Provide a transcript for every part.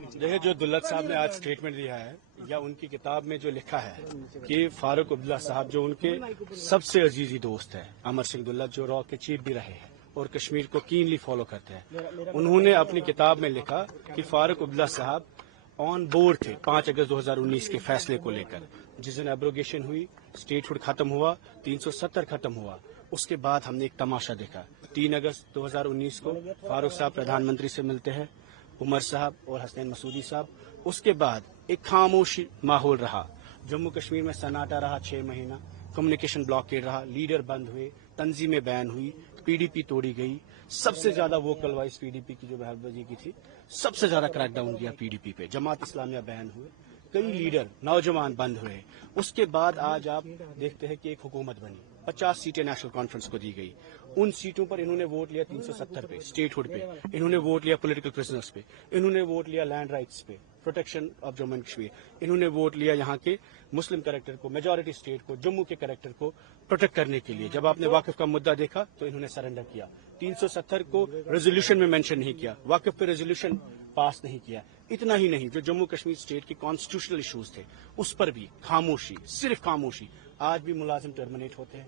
देखिए, जो दुल्लत साहब ने आज स्टेटमेंट दिया है या उनकी किताब में जो लिखा है कि फारूक अब्दुल्ला साहब जो उनके सबसे अजीजी दोस्त है, अमर सिंह दुल्लत जो रॉ के चीफ भी रहे हैं और कश्मीर को कीनली फॉलो करते हैं, उन्होंने अपनी किताब में लिखा कि फारूक अब्दुल्ला साहब ऑन बोर्ड थे 5 अगस्त 2019 के फैसले को लेकर। जिस दिन एब्रोगेशन हुई, स्टेटहुड खत्म हुआ, 370 खत्म हुआ, उसके बाद हमने एक तमाशा देखा। 3 अगस्त 2019 को फारूक साहब प्रधानमंत्री से मिलते हैं, उमर साहब और हसनैन मसूदी साहब। उसके बाद एक खामोशी माहौल रहा, जम्मू कश्मीर में सन्नाटा रहा 6 महीना, कम्युनिकेशन ब्लॉकेड रहा, लीडर बंद हुए, तंजीमें बैन हुई, पीडीपी तोड़ी गई। सबसे ज्यादा वोकल वॉइस पीडीपी की जो बहलबाजी की थी, सबसे ज्यादा क्रैकडाउन किया पीडीपी पे। जमात इस्लामिया बैन हुए, कई लीडर नौजवान बंद हुए। उसके बाद आज आप देखते हैं कि एक हुकूमत बनी, 50 सीटें नेशनल कॉन्फ्रेंस को दी गई। उन सीटों पर इन्होंने वोट लिया 370 पे, स्टेटहुड पे, इन्होंने वोट लिया पॉलिटिकल प्रिजनर्स पे, इन्होंने वोट लिया लैंड राइट्स पे, protection of Jammu and Kashmir, इन्होंने वोट लिया यहाँ के मुस्लिम कैरेक्टर को, मेजॉरिटी स्टेट को, जम्मू के कैरेक्टर को प्रोटेक्ट करने के लिए। जब आपने वाकिफ का मुद्दा देखा तो इन्होंने सरेंडर किया। 370 को रेजोल्यूशन में मेंशन नहीं किया, वाकिफ पे रेजोल्यूशन पास नहीं किया। इतना ही नहीं, जो जम्मू कश्मीर स्टेट के कॉन्स्टिट्यूशनल इश्यूज थे उस पर भी खामोशी, सिर्फ खामोशी। आज भी मुलाजिम टर्मिनेट होते हैं,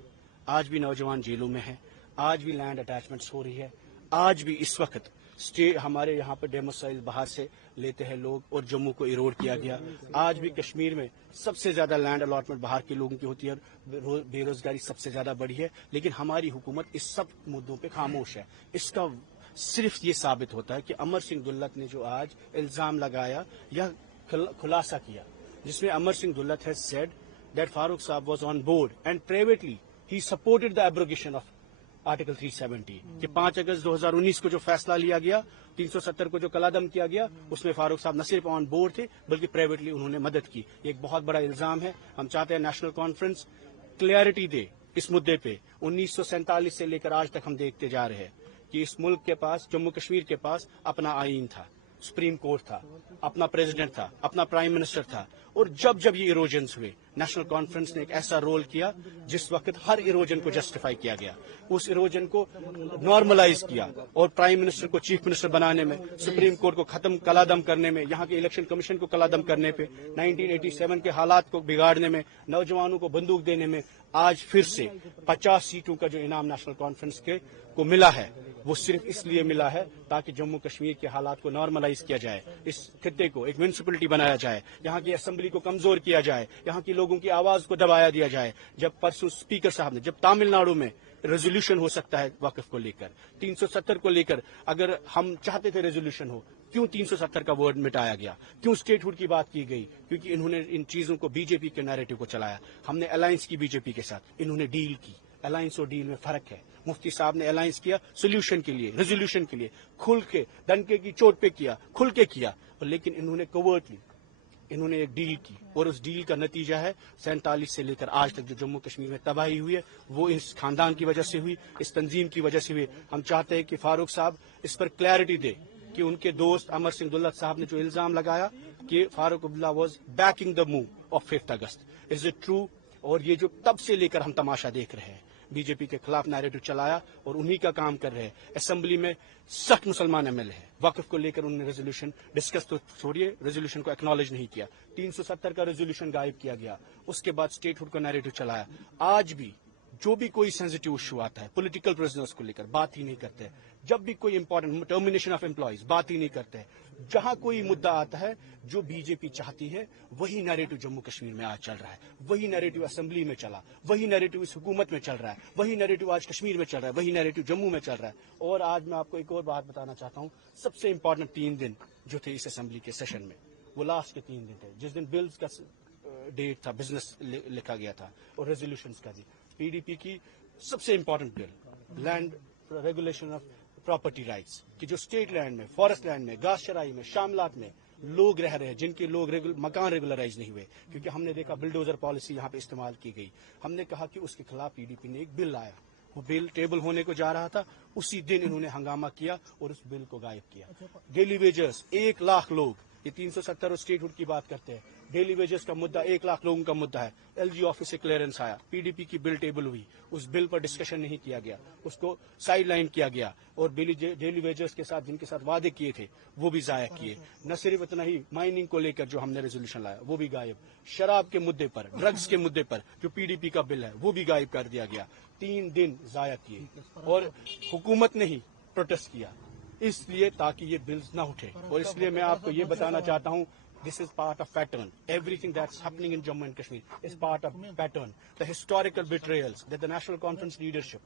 आज भी नौजवान जेलों में हैं, आज भी लैंड अटैचमेंट्स हो रही है, आज भी इस वक्त हमारे यहाँ पर डेमोसाइल बाहर से लेते हैं लोग और जम्मू को इरोड किया गया। आज भी कश्मीर में सबसे ज्यादा लैंड अलॉटमेंट बाहर के लोगों की होती है और बेरोजगारी सबसे ज्यादा बढ़ी है, लेकिन हमारी हुकूमत इस सब मुद्दों पे खामोश है। इसका सिर्फ ये साबित होता है कि अमर सिंह दुल्लत ने जो आज इल्जाम लगाया या खुलासा किया, जिसमें Amar Singh Dulat has said that Farooq साहब was on board and privately ही supported the abrogation of article 370 कि 5 अगस्त 2019 को जो फैसला लिया गया, 370 को जो कलादम किया गया, उसमें फारूक साहब न सिर्फ ऑन बोर्ड थे बल्कि प्राइवेटली उन्होंने मदद की। ये एक बहुत बड़ा इल्जाम है। हम चाहते हैं नेशनल कॉन्फ्रेंस क्लैरिटी दे इस मुद्दे पे। 1947 से लेकर आज तक हम देखते जा रहे हैं कि इस मुल्क के पास, जम्मू कश्मीर के पास अपना आईन था, सुप्रीम कोर्ट था, अपना प्रेसिडेंट था, अपना प्राइम मिनिस्टर था, और जब जब ये इरोजन्स हुए, नेशनल कॉन्फ्रेंस ने एक ऐसा रोल किया जिस वक्त हर इरोजन को जस्टिफाई किया गया, उस इरोजन को नॉर्मलाइज किया और प्राइम मिनिस्टर को चीफ मिनिस्टर बनाने में, सुप्रीम कोर्ट को खत्म कलादम करने में, यहाँ के इलेक्शन कमीशन को कलादम करने पे, 1987 के हालात को बिगाड़ने में, नौजवानों को बंदूक देने में। आज फिर से 50 सीटों का जो इनाम नेशनल कॉन्फ्रेंस के को मिला है, वो सिर्फ इसलिए मिला है ताकि जम्मू कश्मीर के हालात को नॉर्मलाइज किया जाए, इस खित्ते को एक म्यूनिसिपलिटी बनाया जाए, यहाँ की असेंबली को कमजोर किया जाए, यहाँ के लोगों की आवाज को दबाया दिया जाए। जब परसों स्पीकर साहब ने, जब तमिलनाडु में रेजोल्यूशन हो सकता है वक्फ को लेकर, 370 को लेकर, अगर हम चाहते थे रेजोल्यूशन हो, क्यों 370 का वर्ड मिटाया गया, क्यों स्टेटहुड की बात की गई? क्योंकि इन्होंने इन चीजों को बीजेपी के नैरेटिव को चलाया। हमने अलायंस की बीजेपी के साथ, इन्होंने डील की। अलायंस और डील में फर्क है। मुफ्ती साहब ने अलायंस किया सोल्यूशन के लिए, रेजोल्यूशन के लिए, खुल के, डंके की चोट पे किया, खुल के किया, लेकिन इन्होंने कवर्टली इन्होंने एक डील की, और उस डील का नतीजा है 47 से लेकर आज तक जो जम्मू कश्मीर में तबाही हुई है, वो इस खानदान की वजह से हुई, इस तंजीम की वजह से हुई। हम चाहते हैं कि फारूक साहब इस पर क्लैरिटी दे कि उनके दोस्त अमर सिंह दुल्लत साहब ने जो इल्जाम लगाया कि Farooq Abdullah was banking the move of 5 August, is it true? और ये जो तब से लेकर हम तमाशा देख रहे हैं, बीजेपी के खिलाफ नैरेटिव चलाया और उन्हीं का काम कर रहे हैं। असेंबली में 60 मुसलमान एमएलए हैं, वक्फ को लेकर उन्होंने रेजोल्यूशन डिस्कस तो छोड़िए, रेजोल्यूशन को एक्नॉलेज नहीं किया। 370 का रेजोल्यूशन गायब किया गया, उसके बाद स्टेटहुड का नैरेटिव चलाया। आज भी जो भी कोई सेंसिटिव इशू आता है, पॉलिटिकल प्रिजनर्स को लेकर बात ही नहीं करते हैं। जब भी कोई इंपॉर्टेंट टर्मिनेशन ऑफ एम्प्लॉयज, बात ही नहीं करते हैं। जहां कोई मुद्दा आता है जो बीजेपी चाहती है, वही नैरेटिव जम्मू कश्मीर में आज चल रहा है, वही नैरेटिव असेंबली में चला, वही नैरेटिव इस हुकूमत में चल रहा है, वही नैरेटिव आज कश्मीर में चल रहा है, वही नैरेटिव जम्मू में चल रहा है। और आज मैं आपको एक और बात बताना चाहता हूं, सबसे इंपॉर्टेंट 3 दिन जो थे इस असेंबली के सेशन में, वो लास्ट के 3 दिन थे, जिस दिन बिल्स का डेट था, बिजनेस लिखा गया था और रेजोल्यूशन का भी। पीडीपी की सबसे important bill, land regulation of property rights, कि जो स्टेट लैंड में, फॉरेस्ट लैंड में, घास चराई में, शामलात में लोग रह रहे हैं, जिनके लोग मकान रेगुलराइज नहीं हुए, क्योंकि हमने देखा बिल्डोजर पॉलिसी यहाँ पे इस्तेमाल की गई। हमने कहा कि उसके खिलाफ पीडीपी ने एक बिल लाया, वो बिल टेबल होने को जा रहा था, उसी दिन इन्होंने हंगामा किया और उस बिल को गायब किया। डेली वेजर्स 1 लाख लोग ये 370 और स्टेटहुड की बात करते हैं। डेली वेजेस का मुद्दा 1 लाख लोगों का मुद्दा है। एलजी ऑफिस से क्लियरेंस आया, पीडीपी की बिल टेबल हुई, उस बिल पर डिस्कशन नहीं किया गया, उसको साइड लाइन किया गया और डेली वेजेस के साथ जिनके साथ वादे किए थे वो भी जाया किए। न सिर्फ इतना ही, माइनिंग को लेकर जो हमने रेजोल्यूशन लाया वो भी गायब। शराब के मुद्दे पर, ड्रग्स के मुद्दे पर जो पीडीपी का बिल है वो भी गायब कर दिया गया। 3 दिन जाया किए और हुकूमत ने ही प्रोटेस्ट किया इसलिए ताकि ये बिल्स ना उठे। और इसलिए मैं आपको ये बताना चाहता हूँ, this is part of pattern. Everything that's happening in Jammu and Kashmir is part of pattern. The historical betrayals that the National Conference leadership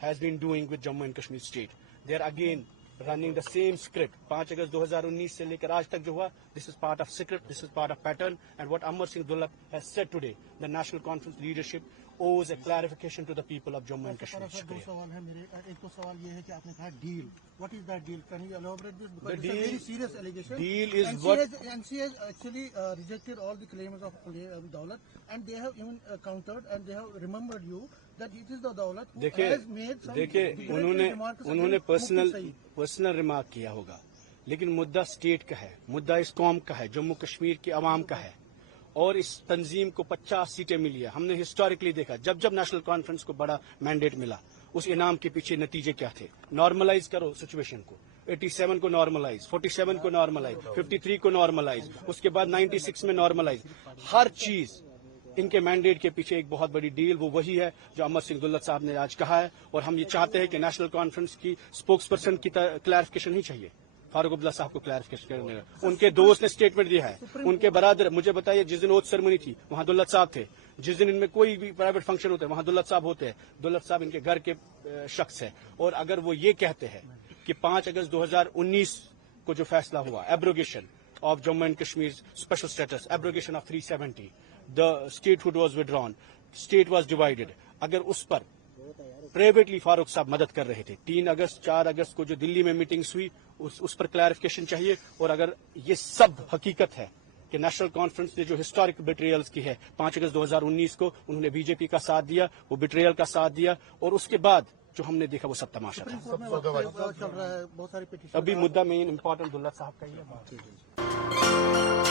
has been doing with Jammu and Kashmir state, they are again running the same script. 5 अगस्त 2019 से लेकर आज तक जो हुआ, this is part of script, this is part of pattern, and what Amar Singh Dullab has said today, the National Conference leadership owes a clarification to the people of Jammu and Kashmir. दो सवाल है मेरे। एक तो सवाल ये है कि आपने कहा deal, what is that deal? Can you elaborate this? Because The it's a very deal- serious allegation. deal is and what- she has actually rejected all the claims of Daulat, and they have even countered and they have remembered you that it is the Daulat who has made some देखिए derogatory remarks उन्होंने against Mufti Saeed. Personal remark किया होगा, लेकिन मुद्दा state का है, मुद्दा इस कौम का है, जम्मू कश्मीर की आवाम का है। और इस तंजीम को 50 सीटें मिली है। हमने हिस्टोरिकली देखा, जब जब नेशनल कॉन्फ्रेंस को बड़ा मैंडेट मिला, उस इनाम के पीछे नतीजे क्या थे। नॉर्मलाइज करो सिचुएशन को, 87 को नॉर्मलाइज, 47 को नॉर्मलाइज, 53 को नॉर्मलाइज, उसके बाद 96 में नॉर्मलाइज। हर चीज इनके मैंडेट के पीछे एक बहुत बड़ी डील, वो वही है जो अमर सिंह दुल्लत साहब ने आज कहा है। और हम ये चाहते हैं कि नेशनल कॉन्फ्रेंस की स्पोक्स पर्सन की क्लैरिफिकेशन नहीं चाहिए, फारूक अब्दुल्ला साहब को क्लैरिफिकेशन करने का। उनके दोस्त ने स्टेटमेंट दिया है, उनके बरादर। मुझे बताइए, जिस दिन ओथ सेरेमनी थी वहां दुल्लत साहब थे, जिस दिन इनमें कोई भी प्राइवेट फंक्शन होता है वहां दुल्लत साहब होते हैं। दुल्लत साहब इनके घर के शख्स है। और अगर वो ये कहते हैं कि 5 अगस्त 2019 को जो फैसला हुआ, abrogation of Jammu and Kashmir special status, abrogation of 370, the statehood was withdrawn, state was divided, अगर उस पर प्राइवेटली फारूक साहब मदद कर रहे थे, 3 अगस्त 4 अगस्त को जो दिल्ली में मीटिंग्स हुई उस पर क्लैरिफिकेशन चाहिए। और अगर ये सब हकीकत है कि नेशनल कॉन्फ्रेंस ने जो हिस्टोरिक बिट्रेयल्स की है, 5 अगस्त 2019 को उन्होंने बीजेपी का साथ दिया, वो बिट्रेयल का साथ दिया, और उसके बाद जो हमने देखा वो सब तमाशा था। चल रहा है, बहुत सारी पिटीशन। अभी मुद्दा मेन इंपॉर्टेंट दुल्लत साहब का ही है।